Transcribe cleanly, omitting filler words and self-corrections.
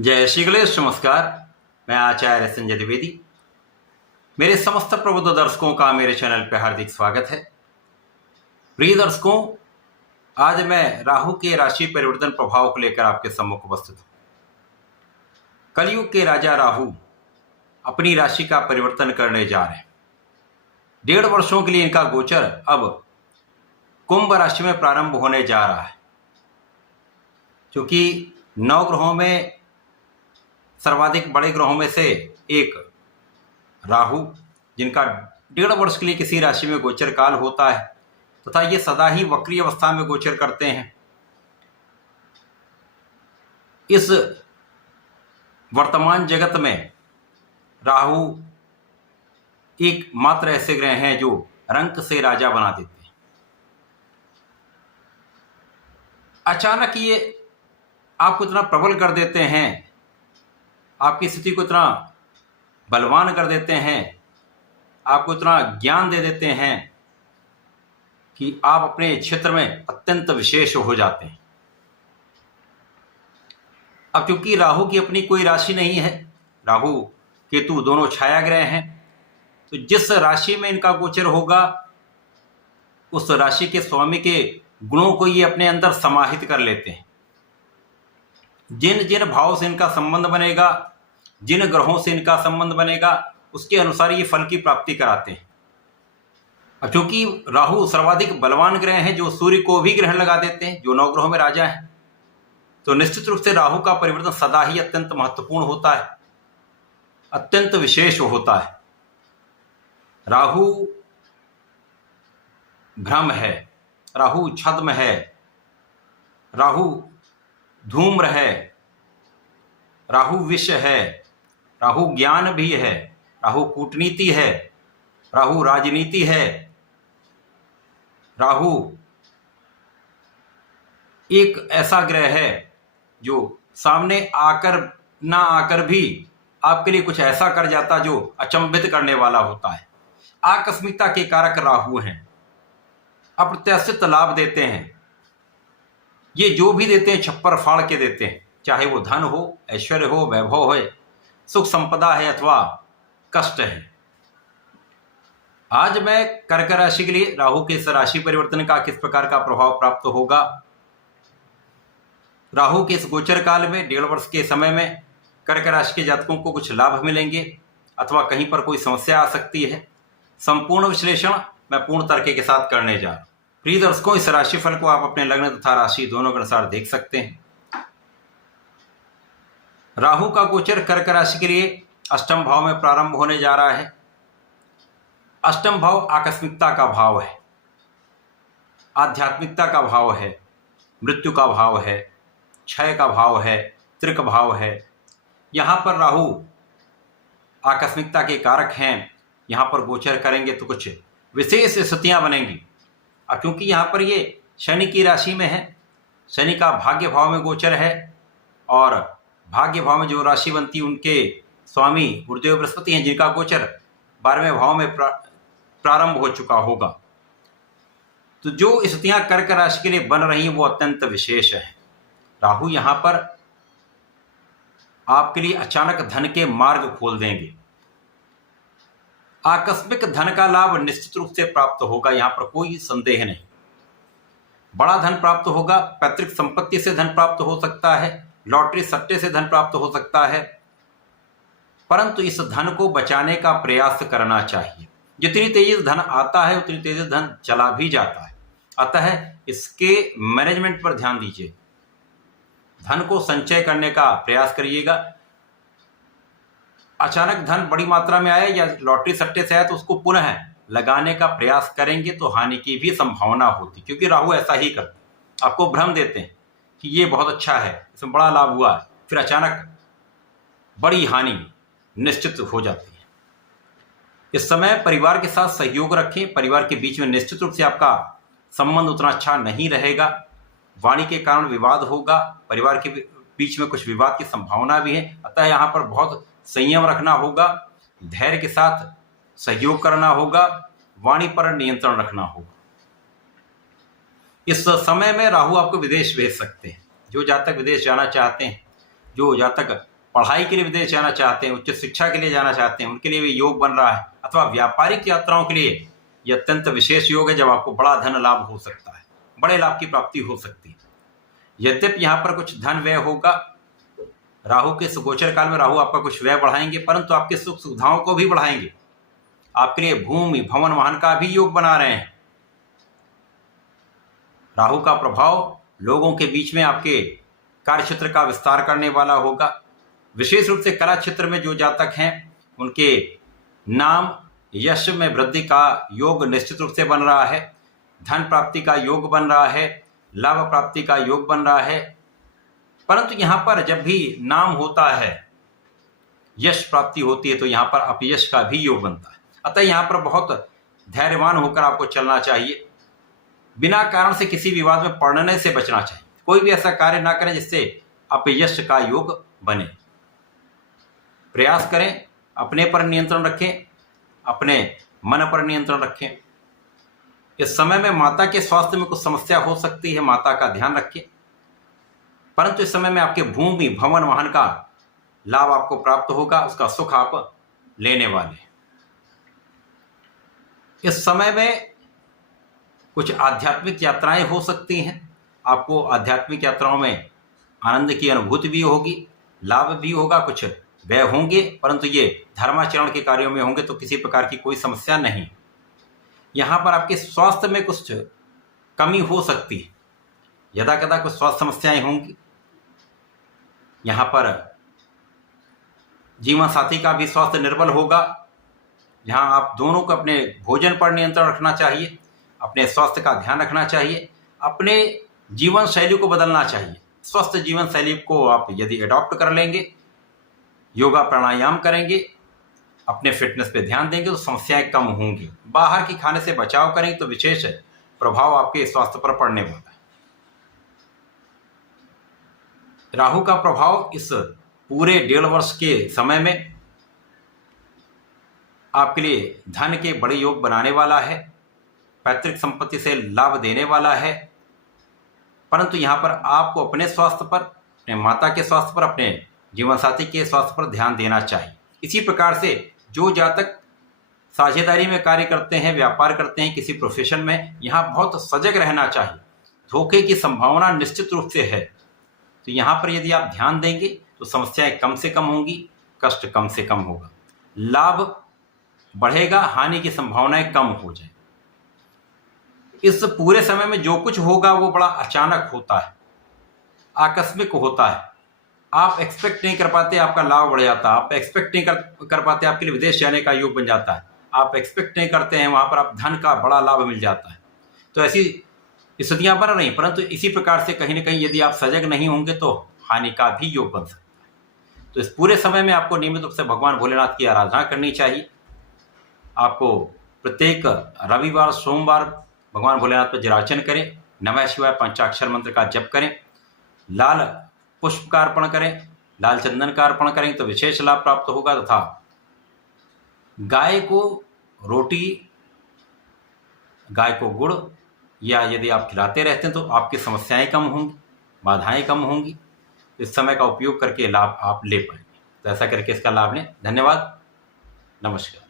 जय श्री गणेश। नमस्कार, मैं आचार्य संजय द्विवेदी। मेरे समस्त प्रबुद्ध दर्शकों का मेरे चैनल पर हार्दिक स्वागत है। प्रिय दर्शकों, आज मैं राहु के राशि परिवर्तन प्रभाव को लेकर आपके सम्मुख उपस्थित हूँ। कलयुग के राजा राहु अपनी राशि का परिवर्तन करने जा रहे हैं। 1.5 वर्षों के लिए इनका गोचर अब कुंभ राशि में प्रारंभ होने जा रहा है। क्योंकि 9 ग्रहों में सर्वाधिक बड़े ग्रहों में से एक राहु, जिनका 1.5 वर्ष के लिए किसी राशि में गोचर काल होता है तथा ये सदा ही वक्री अवस्था में गोचर करते हैं। इस वर्तमान जगत में राहु एक मात्र ऐसे ग्रह हैं जो रंक से राजा बना देते हैं। अचानक ये आपको इतना प्रबल कर देते हैं, आपकी स्थिति को इतना बलवान कर देते हैं, आपको इतना ज्ञान दे देते हैं कि आप अपने क्षेत्र में अत्यंत विशेष हो जाते हैं। अब क्योंकि राहु की अपनी कोई राशि नहीं है, राहु केतु दोनों छाया ग्रह हैं, तो जिस राशि में इनका गोचर होगा उस राशि के स्वामी के गुणों को ये अपने अंदर समाहित कर लेते हैं। जिन जिन भाव से इनका संबंध बनेगा, जिन ग्रहों से इनका संबंध बनेगा, उसके अनुसार ये फल की प्राप्ति कराते हैं। अब चूंकि राहु सर्वाधिक बलवान ग्रह हैं जो सूर्य को भी ग्रहण लगा देते हैं, जो 9 ग्रहों में राजा हैं, तो निश्चित रूप से राहु का परिवर्तन सदा ही अत्यंत महत्वपूर्ण होता है, अत्यंत विशेष होता है। राहु भ्रम है, राहु छद्म है, राहु धूम्र है, राहु विष है, राहु ज्ञान भी है, राहु कूटनीति है, राहु राजनीति है, राहु एक ऐसा ग्रह है जो सामने आकर ना आकर भी आपके लिए कुछ ऐसा कर जाता जो अचंभित करने वाला होता है। आकस्मिकता के कारक राहु हैं, अप्रत्याशित लाभ देते हैं। ये जो भी देते हैं छप्पर फाड़ के देते हैं, चाहे वो धन हो, ऐश्वर्य हो, वैभव हो, सुख संपदा है अथवा कष्ट है। आज मैं कर्क राशि के लिए राहु के इस राशि परिवर्तन का किस प्रकार का प्रभाव प्राप्त होगा, राहु के इस गोचर काल में 1.5 वर्ष के समय में कर्क राशि के जातकों को कुछ लाभ मिलेंगे अथवा कहीं पर कोई समस्या आ सकती है, संपूर्ण विश्लेषण मैं पूर्ण तर्क के साथ करने जा रहा हूं। प्रिय दर्शकों, इस राशिफल को आप अपने लग्न तथा राशि दोनों के अनुसार देख सकते हैं। राहु का गोचर कर्क राशि के लिए अष्टम भाव में प्रारंभ होने जा रहा है। अष्टम भाव आकस्मिकता का भाव है, आध्यात्मिकता का भाव है, मृत्यु का भाव है, क्षय का भाव है, त्रिक भाव है। यहां पर राहु आकस्मिकता के कारक हैं। यहां पर गोचर करेंगे तो कुछ विशेष स्थितियां बनेंगी। अब क्योंकि यहां पर ये शनि की राशि में है, शनि का भाग्य भाव में गोचर है और भाग्य भाव में जो राशि बनती उनके स्वामी गुरुदेव बृहस्पति हैं, जिनका गोचर 12वें भाव में प्रारंभ हो चुका होगा। तो जो स्थितियां कर्क राशि के लिए बन रही हैं वो अत्यंत विशेष है। राहु यहां पर आपके लिए अचानक धन के मार्ग खोल देंगे। आकस्मिक धन का लाभ निश्चित रूप से प्राप्त होगा, यहां पर कोई संदेह नहीं। बड़ा धन प्राप्त होगा, पैतृक संपत्ति से धन प्राप्त हो सकता है, लॉटरी सट्टे से धन प्राप्त हो सकता है, परंतु इस धन को बचाने का प्रयास करना चाहिए। जितनी तेजी से धन आता है उतनी तेजी से धन चला भी जाता है, अतः इसके मैनेजमेंट पर ध्यान दीजिए। धन को संचय करने का प्रयास करिएगा। अचानक धन बड़ी मात्रा में आए या लॉटरी सट्टे से आए तो उसको पुनः लगाने का प्रयास करेंगे तो हानि की भी संभावना होती, क्योंकि राहु ऐसा ही करते हैं, आपको भ्रम देते हैं कि ये बहुत अच्छा है, इसमें बड़ा लाभ हुआ है, फिर अचानक बड़ी हानि निश्चित हो जाती है। इस समय परिवार के साथ सहयोग रखें। परिवार के बीच में निश्चित रूप से आपका संबंध उतना अच्छा नहीं रहेगा, वाणी के कारण विवाद होगा, परिवार के बीच में कुछ विवाद की संभावना भी है, अतः यहाँ पर बहुत संयम रखना होगा, धैर्य के साथ सहयोग करना होगा, वाणी पर नियंत्रण रखना होगा। इस समय में राहु आपको विदेश भेज सकते हैं। जो जातक विदेश जाना चाहते हैं, जो जातक पढ़ाई के लिए विदेश जाना चाहते हैं, उच्च शिक्षा के लिए जाना चाहते हैं, उनके लिए भी योग बन रहा है। अथवा व्यापारिक यात्राओं के लिए यह अत्यंत विशेष योग है जब आपको बड़ा धन लाभ हो सकता है, बड़े लाभ की प्राप्ति हो सकती है। यद्यपि यहाँ पर कुछ धन व्यय होगा, राहु के गोचर काल में राहु आपका कुछ व्यय बढ़ाएंगे, परंतु आपके सुख सुविधाओं को भी बढ़ाएंगे। आपके लिए भूमि भवन वाहन का भी योग बना रहे हैं। राहु का प्रभाव लोगों के बीच में आपके कार्य क्षेत्र का विस्तार करने वाला होगा। विशेष रूप से कला क्षेत्र में जो जातक हैं उनके नाम यश में वृद्धि का योग निश्चित रूप से बन रहा है। धन प्राप्ति का योग बन रहा है, लाभ प्राप्ति का योग बन रहा है। परंतु यहाँ पर जब भी नाम होता है, यश प्राप्ति होती है, तो यहाँ पर अपयश का भी योग बनता है। अतः यहाँ पर बहुत धैर्यवान होकर आपको चलना चाहिए। बिना कारण से किसी विवाद में पड़ने से बचना चाहिए। कोई भी ऐसा कार्य ना करें जिससे अपयश का योग बने। प्रयास करें, अपने पर नियंत्रण रखें, अपने मन पर नियंत्रण रखें। इस समय में माता के स्वास्थ्य में कुछ समस्या हो सकती है, माता का ध्यान रखें। परंतु इस समय में आपके भूमि भवन वाहन का लाभ आपको प्राप्त होगा, उसका सुख आप लेने वाले हैं। इस समय में कुछ आध्यात्मिक यात्राएं हो सकती हैं। आपको आध्यात्मिक यात्राओं में आनंद की अनुभूति भी होगी, लाभ भी होगा, कुछ व्यय होंगे, परंतु ये धर्माचरण के कार्यों में होंगे तो किसी प्रकार की कोई समस्या नहीं। यहाँ पर आपके स्वास्थ्य में कुछ कमी हो सकती है, यदा कदा कुछ स्वास्थ्य समस्याएं होंगी। यहाँ पर जीवन साथी का भी स्वास्थ्य निर्बल होगा। यहाँ आप दोनों को अपने भोजन पर नियंत्रण रखना चाहिए, अपने स्वास्थ्य का ध्यान रखना चाहिए, अपने जीवन शैली को बदलना चाहिए। स्वस्थ जीवन शैली को आप यदि अडॉप्ट कर लेंगे, योगा प्राणायाम करेंगे, अपने फिटनेस पे ध्यान देंगे तो समस्याएं कम होंगी। बाहर के खाने से बचाव करेंगे तो विशेष प्रभाव आपके स्वास्थ्य पर पड़ने वाला है। राहु का प्रभाव इस पूरे 1.5 वर्ष के समय में आपके लिए धन के बड़े योग बनाने वाला है, पैतृक संपत्ति से लाभ देने वाला है। परंतु यहाँ पर आपको अपने स्वास्थ्य पर, अपने माता के स्वास्थ्य पर, अपने जीवन साथी के स्वास्थ्य पर ध्यान देना चाहिए। इसी प्रकार से जो जातक साझेदारी में कार्य करते हैं, व्यापार करते हैं, किसी प्रोफेशन में, यहाँ बहुत सजग रहना चाहिए। धोखे की संभावना निश्चित रूप से है, तो यहाँ पर यदि आप ध्यान देंगे तो समस्याएं कम से कम होंगी, कष्ट कम से कम होगा, लाभ बढ़ेगा, हानि की संभावनाएं कम हो जाए। इस पूरे समय में जो कुछ होगा वो बड़ा अचानक होता है, आकस्मिक होता है। आप एक्सपेक्ट नहीं कर पाते, आपका लाभ बढ़ जाता है। आप एक्सपेक्ट नहीं कर पाते, आपके लिए विदेश जाने का योग बन जाता है। आप एक्सपेक्ट नहीं करते हैं, वहाँ पर आप धन का बड़ा लाभ मिल जाता है। तो ऐसी स्थितियाँ बन रही, परंतु इसी प्रकार से कहीं ना कहीं यदि आप सजग नहीं होंगे तो हानि का भी योग बन सकता है। तो इस पूरे समय में आपको नियमित रूप से भगवान भोलेनाथ की आराधना करनी चाहिए। आपको प्रत्येक रविवार सोमवार भगवान भोलेनाथ पर जलार्चन करें, नमः शिवाय पंचाक्षर मंत्र का जप करें, लाल पुष्प का अर्पण करें, लाल चंदन का अर्पण करें तो विशेष लाभ प्राप्त होगा। तथा गाय को रोटी, गाय को गुड़ या यदि आप खिलाते रहते हैं तो आपकी समस्याएं कम होंगी, बाधाएं कम होंगी। इस समय का उपयोग करके लाभ आप ले पाएंगे। तो ऐसा करके इसका लाभ लें। धन्यवाद, नमस्कार।